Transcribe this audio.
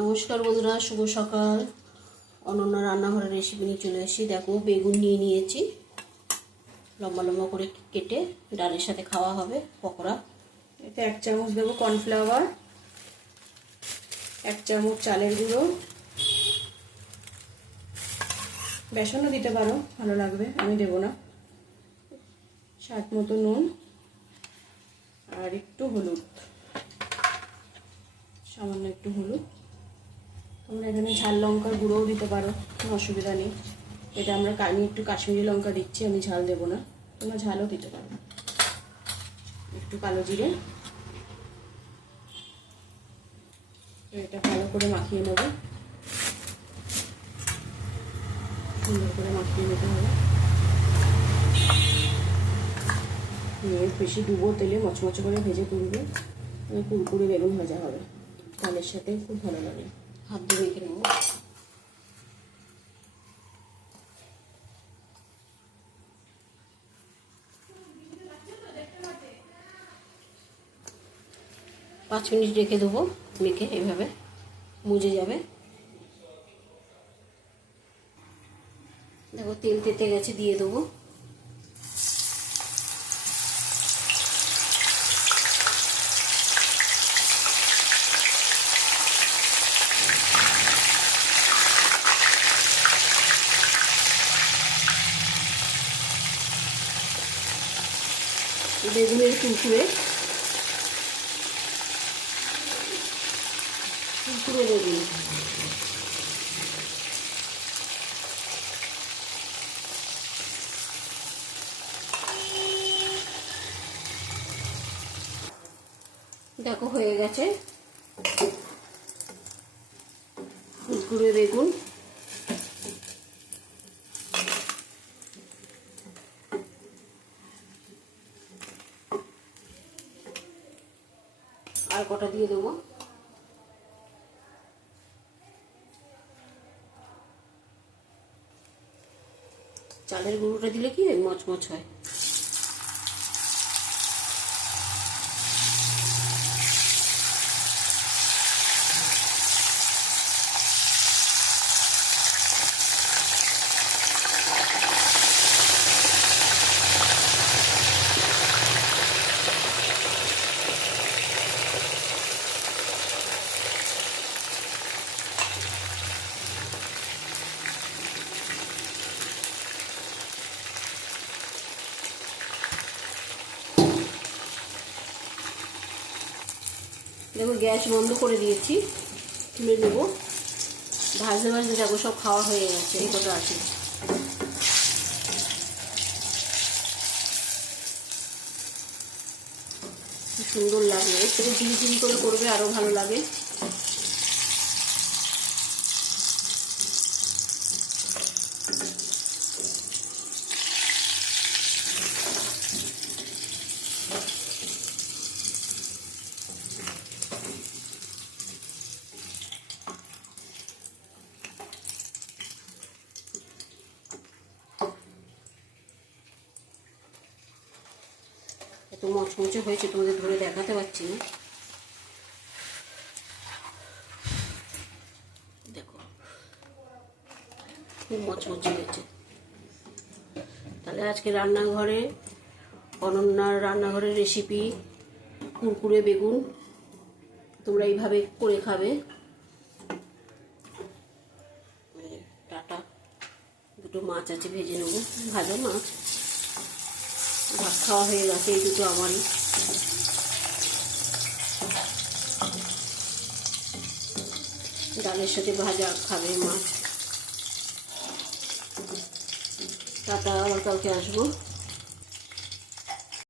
নমস্কার বন্ধুরা, শুভ সকাল। অনন্য রান্নাঘরের রেসিপি নিয়ে চলে এসেছি। দেখো, বেগুন নিয়ে নিয়েছি, লম্বা লম্বা করে কেটে ডালের সাথে খাওয়া হবে পকোড়া। এতে 1 চামচ দেবো কর্নফ্লাওয়ার, 1 চামচ চালের গুঁড়ো, বেসনও দিতে পারো, ভালো লাগবে, আমি দেবো না। স্বাদ মতো নুন আর একটু হলুদ, সামান্য একটু হলুদ। তোমরা এখানে ঝাল লঙ্কার গুঁড়োও দিতে পারো, কোনো অসুবিধা নেই। এটা আমি একটু কাশ্মীরি লঙ্কা দিচ্ছি, আমি ঝাল দেবো না, তোমরা ঝালও দিতে পারো। একটু কালো জিরে, এটা ভালো করে মাখিয়ে নেব, সুন্দর করে মাখিয়ে নিতে হবে। নিয়ে বেশি ডুবো তেলে মচমচে করে ভেজে তুলবে, কুরকুরে বেগুন ভাজা হবে, ডালের সাথে খুব ভালো লাগে। হাত দিয়ে মেখে নেব। পাঁচ মিনিট রেখে দেবো, মেখে এইভাবে মুজে যাবে। দেখো, তেল তেতে গেছে, দিয়ে দেবো। বেগুনের কুরকুরে বেগুন। দেখো, হয়ে গেছে কুরকুরে বেগুন। আর কটা দিয়ে দেবো। চালের গুঁড়োটা দিলে কি হয়, মচমচ হয়। দেখো, গ্যাস বন্ধ করে দিয়েছি, তুলে নেব। ভাজতে ভাজতে দেখো সব খাওয়া হয়ে গেছে, এই কটা আছে। সুন্দর লাগে, এর থেকে ঝিরি ঝিরি করে করবে, আরো ভালো লাগে। এত মচমচে হয়েছে, তোমাদের ধরে দেখাতে পারছি না। দেখো, খুব মচমচে হয়েছে। তাহলে আজকে অনন্যার রান্নাঘরের রেসিপি কুরকুরে বেগুন, তোমরা এইভাবে করে খাবে। টাটা। দুটো মাছ আছে, ভেজে নেবো, ভাজা মাছ। ভাত খাওয়া হয়ে গেছে, এই দুটো আমারই। ডালের সাথে ভাজা খাবে মাছ। টাটা, আবার কালকে আসবো।